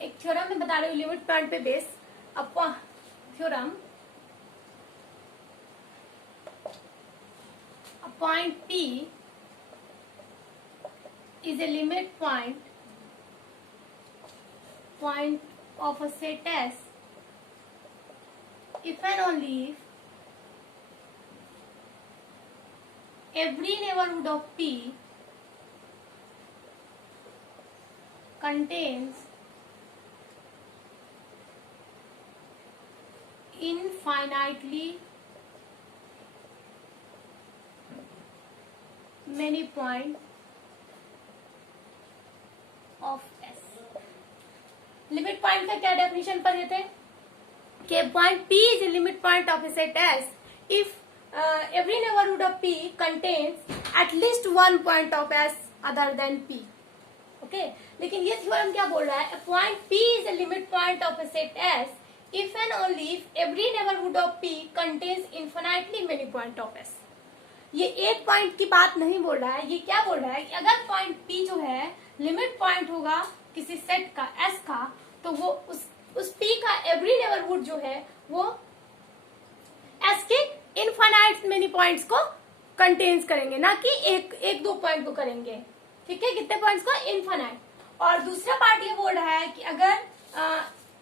एक थ्योरम में बता रही हूँ लिमिट पॉइंट पे बेस। अब theorem point P is a limit point of a set S if and only if every neighborhood of P contains infinitely many points of S। Limit point का क्या definition पढ़े थे कि point P is a limit point of a set S if every neighborhood of P contains at least one point of S other than P। Okay लेकिन ये theorem क्या बोल रहा है, point P is a limit point of a set S if and only if every neighborhood of P contains infinitely many point of S। ये एक point की बात नहीं बोल रहा है, ये क्या बोल रहा है कि अगर पॉइंट P जो है लिमिट पॉइंट होगा किसी सेट का S का, तो वो उस P का एवरी नेबरहुड जो है वो S के इनफाइनाइट मेनी पॉइंट्स को कंटेन्स करेंगे, ना कि एक दो पॉइंट को करेंगे। ठीक है, कितने पॉइंट्स को, इनफाइनाइट। और दूसरा पार्ट ये बोल रहा है कि अगर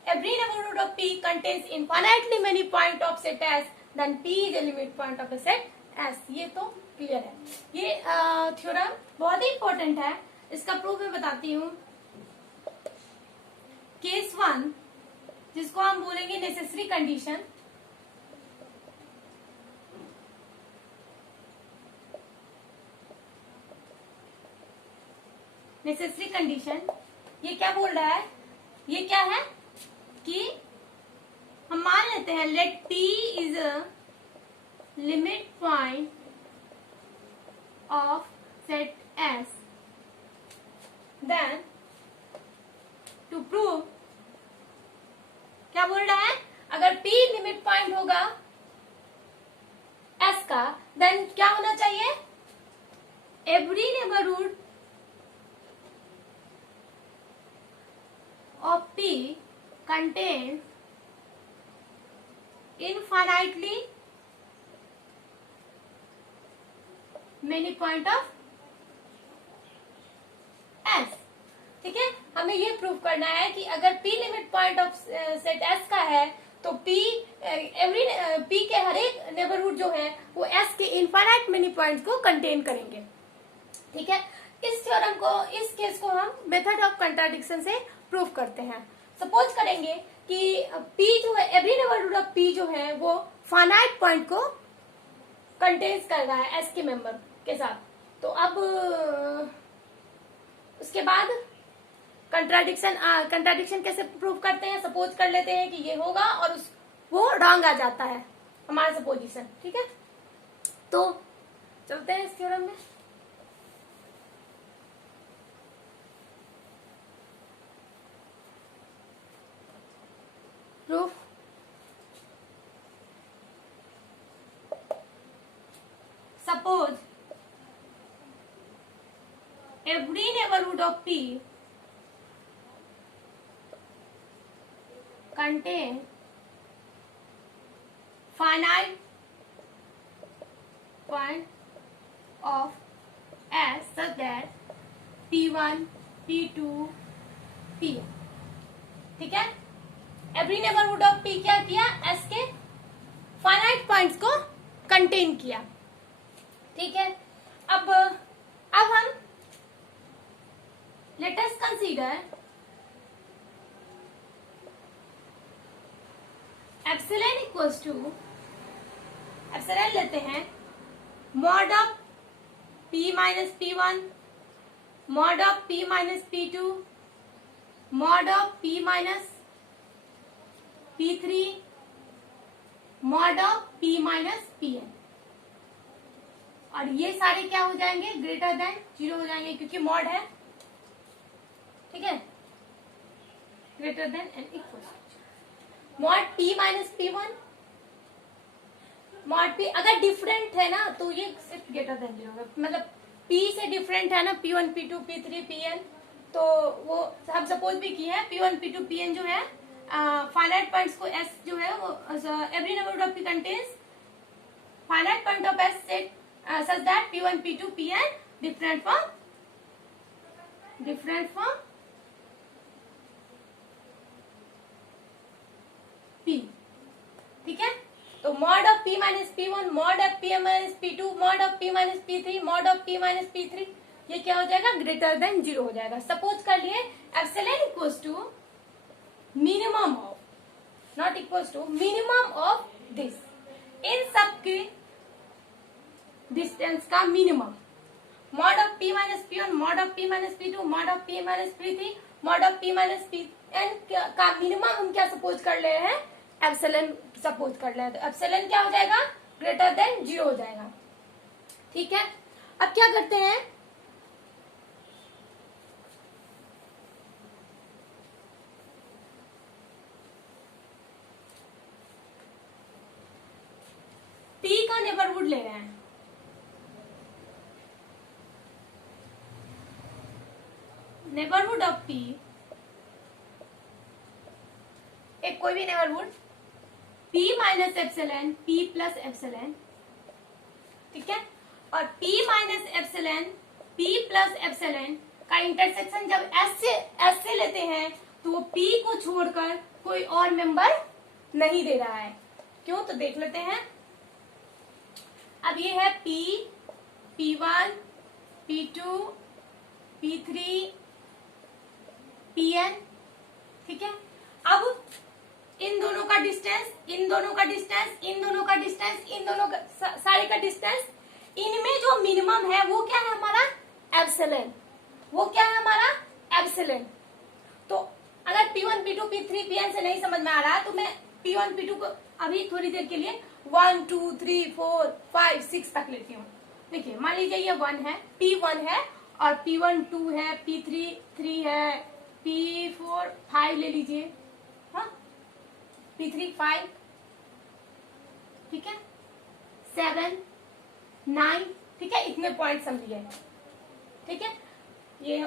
every neighbourhood of P contains infinitely many point of set S then P is a limit point of a set S। ये तो क्लियर है। ये थ्योरम बहुत ही इंपॉर्टेंट है, इसका प्रूफ मैं बताती हूँ। केस 1 जिसको हम बोलेंगे नेसेसरी कंडीशन, नेसेसरी कंडीशन ये क्या बोल रहा है, ये क्या है कि हम मान लेते हैं let P is a limit point of set S, then to prove क्या बोल रहा है, अगर P लिमिट पॉइंट होगा S का, देन क्या होना चाहिए, every neighbourhood of P contains infinitely many point of S। ठीक है, हमें ये प्रूव करना है कि अगर P limit point of set S का है तो P के हर एक नेबरहुड जो है वो S के इनफाइनाइट मेनी पॉइंट्स को कंटेन करेंगे। ठीक है, इस थ्योरम को, इस केस को हम मेथड ऑफ कंट्राडिक्शन से प्रूव करते हैं। सपोज करेंगे कि P जो है, एवरी नेबरहुड ऑफ P जो है वो फाइनाइट पॉइंट को कंटेन्स कर रहा है S के मेंबर के साथ। तो अब उसके बाद कंट्राडिक्शन कैसे प्रूव करते हैं, सपोज कर लेते हैं कि ये होगा और वो रॉन्ग आ जाता है हमारा सपोजिशन। ठीक है, तो चलते हैं इस थ्योरम में। Proof, suppose every neighbourhood of P contain finite point of S such that P1, P2, Pn। ठीक है, एवरी नेबरहुड ऑफ P क्या किया, S के फाइनाइट पॉइंट्स को कंटेन किया। ठीक है, अब हम let us consider epsilon equals to, epsilon लेते हैं mod of P minus P1, mod of P minus P2, mod of P minus P3, mod of P minus Pn। और ये सारे क्या हो जाएंगे, ग्रेटर देन 0 हो जाएंगे क्योंकि मॉड है। ठीक है, greater than and equal mod P minus P1, mod P अगर डिफरेंट है ना तो ये सिर्फ ग्रेटर देन 0 होगा, मतलब P से डिफरेंट है ना, P1, P2, P3, Pn, तो वो हम सपोज भी किए हैं P1 P2 Pn जो है फाइनाइट पॉइंट्स को S जो है वो every neighbourhood of P contains finite point of S set such that P1 P2 Pn different from P। ठीक है, तो mod of P minus P1, mod of P minus P2, mod of P minus P3, mod of P minus P3, ये क्या हो जाएगा, greater than 0 हो जाएगा। Suppose कर लिए epsilon equals to minimum of, not equals to minimum of this, इन सब के डिस्टेंस का minimum, mod of P minus P1, mod of P minus P2, mod of P minus P3, mod of P minus Pn का minimum हम क्या suppose कर ले रहे हैं, एप्सिलॉन सपोज कर ले रहे हैं। तो एप्सिलॉन क्या हो जाएगा, ग्रेटर देन 0 हो जाएगा। ठीक है, अब क्या करते हैं, P का नेबरहुड ले रहे हैं, नेबरहुड ऑफ P, एक कोई भी neighbourhood P minus epsilon P plus epsilon, ठीक है, और P minus epsilon P plus epsilon का इंटरसेक्शन जब S से लेते हैं तो वो P को छोड़कर कोई और मेंबर नहीं दे रहा है। क्यों, तो देख लेते हैं। अब ये है P, P1, P2, P3, Pn, ठीक है। अब इन दोनों का डिस्टेंस, इन दोनों का डिस्टेंस, इन दोनों का डिस्टेंस, इन दोनों का सारे का डिस्टेंस, इनमें जो मिनिमम है वो क्या है हमारा, एप्सिलॉन, वो क्या है हमारा एप्सिलॉन। तो अगर P1 P2 P3 Pn से नहीं समझ में आ रहा है तो मैं P1 P2 को अभी थोड़ी देर के लिए 1 2 3 4 5 6 तक लेती हूँ। देखिए मान लीजिए ये 1 है, P1 है, और P1 2 है, P3 3 है, P4 5 ले लीजिए, हाँ, P3 5, ठीक है, 7 9, ठीक है, इतने पॉइंट समझिए, ठीक है। ये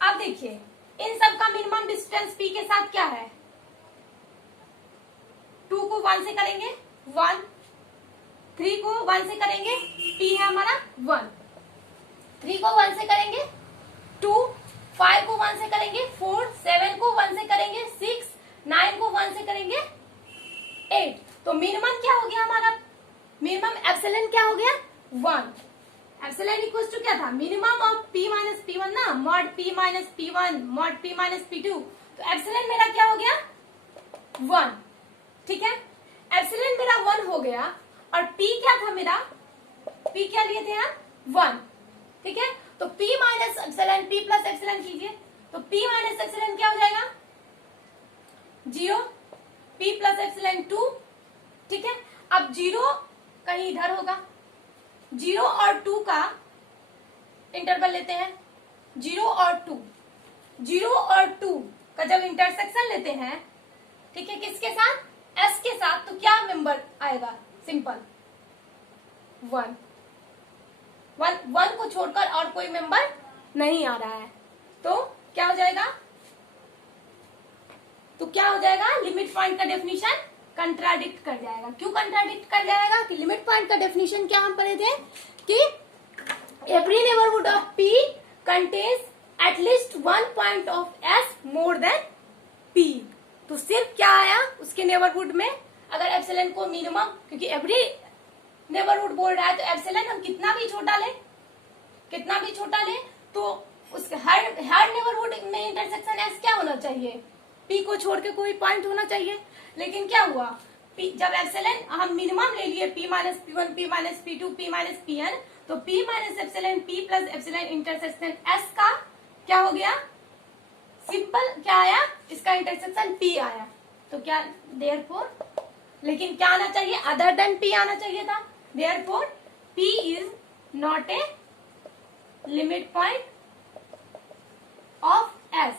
अब देखिए इन सब का मिनिमम डिस्टेंस P के साथ क्या है, 2 को 1 से करेंगे 1, 3 को 1 से करेंगे, P है हमारा 1, 3 को 1 से करेंगे 2, 5 को 1 से करेंगे 4, 7 को 1 से करेंगे 6, 9 को 1 से करेंगे 8। तो मिनिमम क्या हो गया हमारा, मिनिमम एप्सिलॉन क्या हो गया 1। एप्सिलॉन इक्वल टू क्या था, minimum of P minus P1 ना, mod P minus P1, mod P minus P2। तो एप्सिलॉन मेरा क्या हो गया 1, ठीक है, एप्सिलॉन मेरा 1 हो गया, और P क्या था मेरा, P क्या लिए थे हम 1, ठीक है। तो P minus epsilon P plus epsilon कीजिए, तो P माइनस एप्सिलॉन क्या हो जाएगा 0, P प्लस एप्सिलॉन 2, ठीक है। अब 0 कहीं इधर होगा, 0 और 2 का इंटरवल लेते हैं, 0 और 2, 0 और 2 का जब इंटरसेक्शन लेते हैं, ठीक है, किसके साथ, S के साथ, तो क्या मेंबर आएगा, सिंपल 1, 1 को छोड़कर और कोई मेंबर नहीं आ रहा है, तो क्या हो जाएगा, तो क्या हो जाएगा, लिमिट पॉइंट का डेफिनेशन कंट्राडिक्ट कर जाएगा। क्यों कंट्राडिक्ट कर जाएगा, कि लिमिट पॉइंट का डेफिनेशन क्या हम पढ़े थे कि every neighbourhood of P contains at least 1 point of S more than P। तो सिर्फ क्या आया उसके नेबरहुड में, अगर एप्सिलॉन को मिनिमम, क्योंकि एवरी नेबरहुड बोल रहा है तो एप्सिलॉन हम कितना भी छोटा ले, कितना भी छोटा ले, तो उसके हर नेबरहुड में इंटरसेक्शन S क्या होना चाहिए, P को छोड़ के कोई पॉइंट होना चाहिए। लेकिन क्या हुआ, P जब एप्सिलॉन हम मिनिमम ले लिए P minus P1, P minus P2, P minus Pn, तो P minus epsilon P plus epsilon intersection S का क्या हो गया, सिंपल क्या आया, इसका इंटरसेक्शन P आया। तो क्या देयरफॉर, लेकिन क्या आना चाहिए, अदर देन P आना चाहिए था, therefore P is not a limit point of S।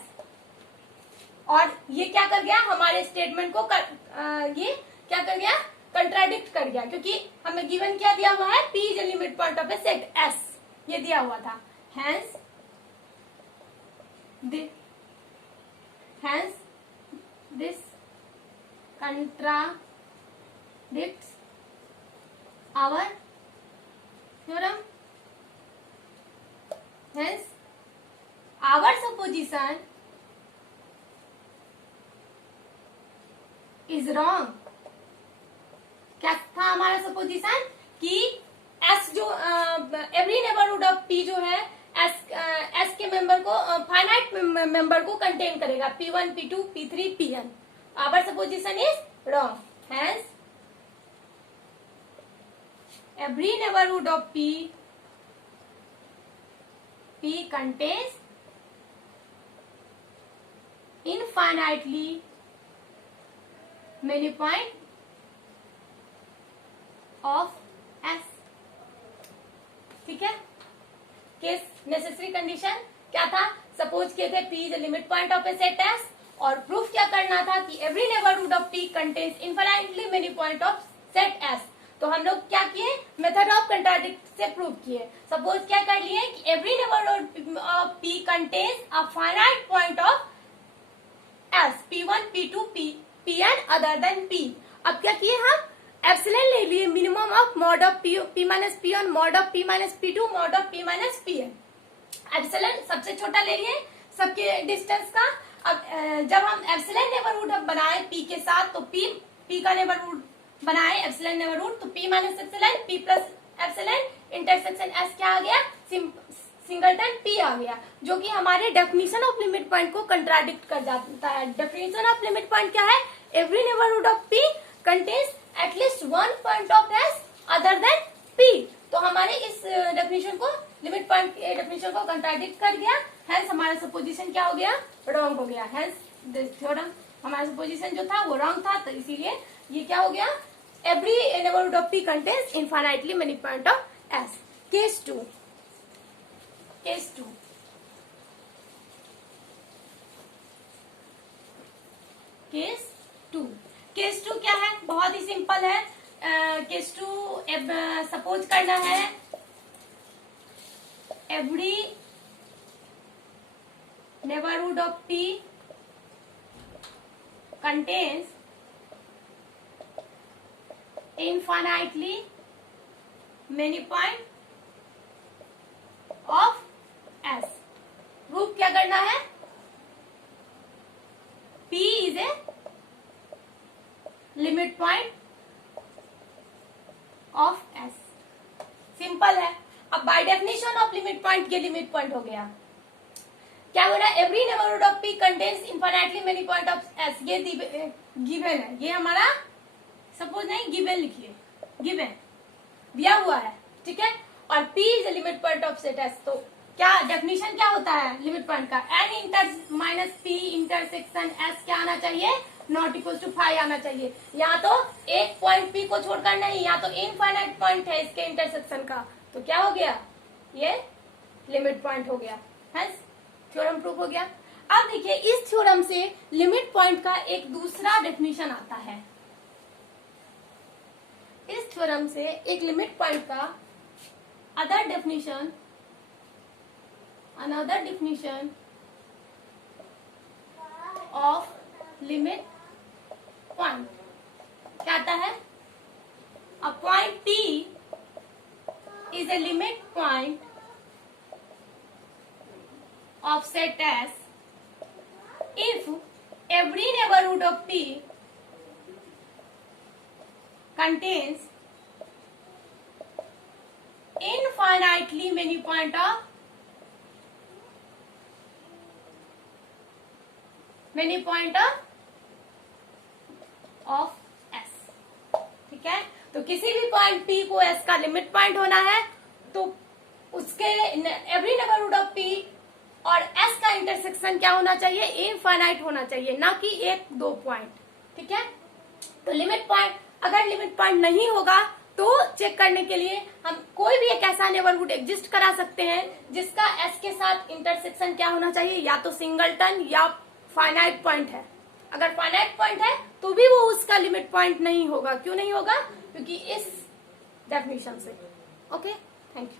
और ये क्या कर गया, हमारे स्टेटमेंट को ये क्या कर गया, कंट्राडिक्ट कर गया, क्योंकि हमें गिवन क्या दिया हुआ है, P is a limit point of a set S, ये दिया हुआ था। Hence hence this contradicts our theorem. Hence our supposition is wrong. क्या था हमारा सपोजिशन कि एस जो एवरी नेबरहुड ऑफ पी जो है एस के मेंबर को फाइनाइट मेंबर को कंटेन करेगा, P1, P2, P3, Pn. Our supposition is wrong. Hence every neighbourhood of P contains infinitely many points of S. ठीक है. केस नेसेसरी कंडीशन क्या था? सपोज किए थे P is a limit point of a set S, और proof क्या करना था कि every neighbourhood of P contains infinitely many point of set S. तो हम लोग क्या किए? मेथड ऑफ कंट्राडिक्ट से प्रूव किए. सपोज क्या कर लिए कि every neighbourhood of P contains a finite point of S, P1, P2, Pn other than P. अब क्या किए हम? एप्सिलॉन ले लिए, minimum of mod of P minus P1, mod of P minus P2, mod of P minus Pn. Epsilon सबसे छोटा ले लिए सबके डिस्टेंस का. अब जब हम एप्सिलॉन नेबरहुड बनाए P के साथ, तो P का नेबरहुड बनाए एप्सिलॉन नेबरहुड, तो P minus epsilon, P plus epsilon, intersection S क्या आ गया? सिंगलटन P आ गया, जो कि हमारे डेफिनेशन ऑफ लिमिट पॉइंट को कंट्राडिक्ट कर जाता है. डेफिनेशन ऑफ लिमिट पॉइंट क्या है? Every neighbourhood of P contains at least one point of S other than P. तो हमारे इस डेफिनेशन को, लिमिट पॉइंट डेफिनेशन को कंट्राडिक्ट कर गया. हेंस हमारा सपोजिशन क्या हो गया? रॉन्ग हो गया. हेंस दिस थ्योरम, हमारा सपोजिशन जो था वो रॉन्ग था, तो इसीलिए ये क्या हो गया? Every neighbourhood of P contains infinitely many point of S. Case 2. Case 2. Case 2. Case 2 क्या है? बहुत ही सिंपल है. केस 2 सपोज करना है every neighbourhood of P contains infinitely many point of S. Proof क्या करना है? P is a limit point of S. Simple है. अब by definition of limit point, ये लिमिट पॉइंट हो गया. क्या हो रहा है? Every neighbourhood of P contains infinitely many point of S. ये गिवन है, ये हमारा सपोज नहीं, गिवन लिखिए, गिवन दिया हुआ है. ठीक है. और P is limit point of set S. तो क्या डेफिनेशन क्या होता है लिमिट पॉइंट का? N inter minus P intersection S क्या आना चाहिए? नॉट इक्वल टू 5 आना चाहिए. यहाँ तो एक पॉइंट P को छोड़कर नहीं, यहाँ तो इनफाइनाइट पॉइंट है इसके इंटरसेक्शन का. तो क्या हो गया? ये लिमिट पॉइंट हो गया. हेंस थ्योरम प्रूफ हो गया. अब देखिए, इस थ्योरम से लिमिट पॉइंट का एक दूसरा डेफिनेशन आता है. इस थ्योरम से एक लिमिट पॉइंट का another definition of limit point क्या आता है? A point P is a limit point of set S if every neighborhood of P contains infinitely many point of S. ठीक है. तो किसी भी पॉइंट P को S का लिमिट पॉइंट होना है, तो उसके एवरी नेबरहुड ऑफ P और S का इंटरसेक्शन क्या होना चाहिए? इनफाइनाइट होना चाहिए, ना कि एक दो पॉइंट. ठीक है. तो लिमिट पॉइंट, अगर लिमिट पॉइंट नहीं होगा तो चेक करने के लिए हम कोई भी एक ऐसा नेबरहुड एग्जिस्ट करा सकते हैं जिसका S के साथ इंटरसेक्शन क्या होना चाहिए? या तो सिंगलटन या फाइनाइट पॉइंट है. अगर फाइनाइट पॉइंट है तो भी वो उसका लिमिट पॉइंट नहीं होगा. क्यों नहीं होगा? क्योंकि इस डेफिनेशन से. Okay, thank you.